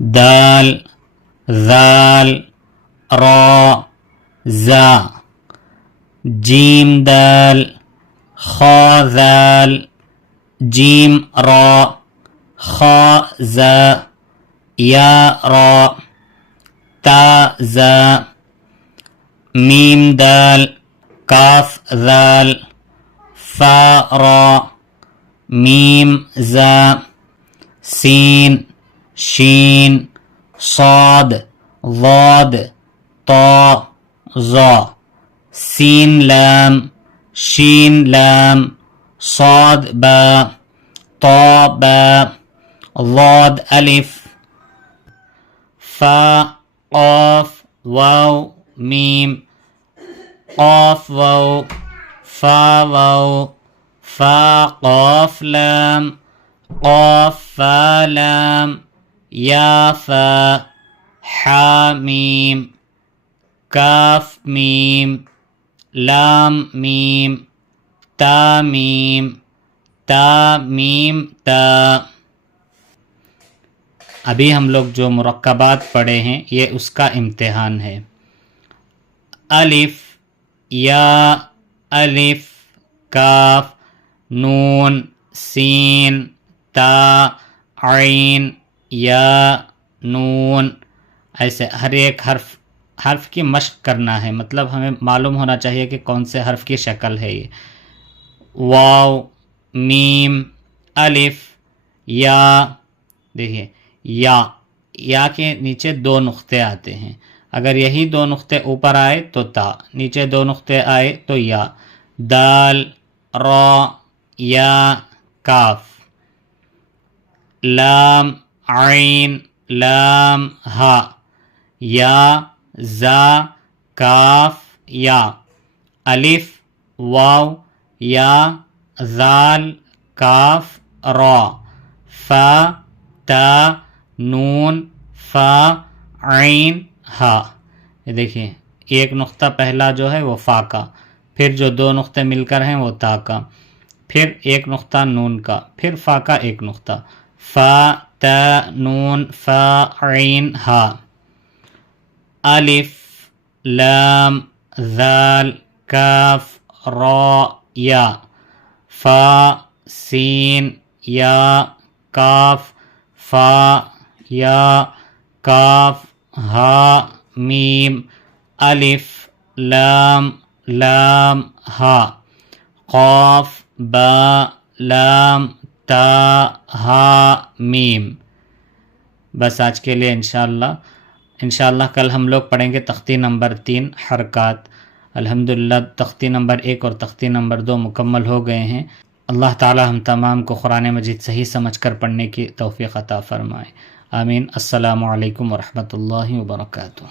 دال ذال را زا جیم دال خا ذال جیم را خا زا یا را تا زا میم دال کاف ذال فا را میم زا سین شین صاد ضاد طا ظا سین لام شین لام صاد با طا با ضاد الف فا قاف واو میم قاف واو فا واو فا قاف لام قاف فا لام یا فا حا میم کاف میم لام میم تا میم تا میم تا. ابھی ہم لوگ جو مرکبات پڑھے ہیں یہ اس کا امتحان ہے. الف یا الف کاف نون سین تا عین یا نون، ایسے ہر ایک حرف کی مشق کرنا ہے، مطلب ہمیں معلوم ہونا چاہیے کہ کون سے حرف کی شکل ہے یہ. واو میم الف یا، دیکھیے یا کے نیچے دو نقطے آتے ہیں، اگر یہی دو نقطے اوپر آئے تو تا، نیچے دو نقطے آئے تو یا. دال را یا کاف لام عین لام ہا یا زا کاف یا الف واو یا ذال کاف را فا تا نون فا عین ہا. یہ دیکھیں ایک نقطہ پہلا جو ہے وہ فا کا، پھر جو دو نقطے مل کر ہیں وہ تا کا، پھر ایک نقطہ نون کا، پھر فا کا ایک نقطہ، فا تا نون فا عین ہا. الف لام ذال کاف را یا فا سین یا کاف فا یا کاف ہا میم الف لام لام ہا قاف با لام تا ہا میم. بس آج کے لیے انشاءاللہ کل ہم لوگ پڑھیں گے تختی نمبر 3 حرکات. الحمدللہ تختی نمبر 1 اور تختی نمبر 2 مکمل ہو گئے ہیں. اللہ تعالی ہم تمام کو قرآن مجید صحیح سمجھ کر پڑھنے کی توفیق عطا فرمائے. آمین. السلام علیکم ورحمۃ اللہ وبرکاتہ.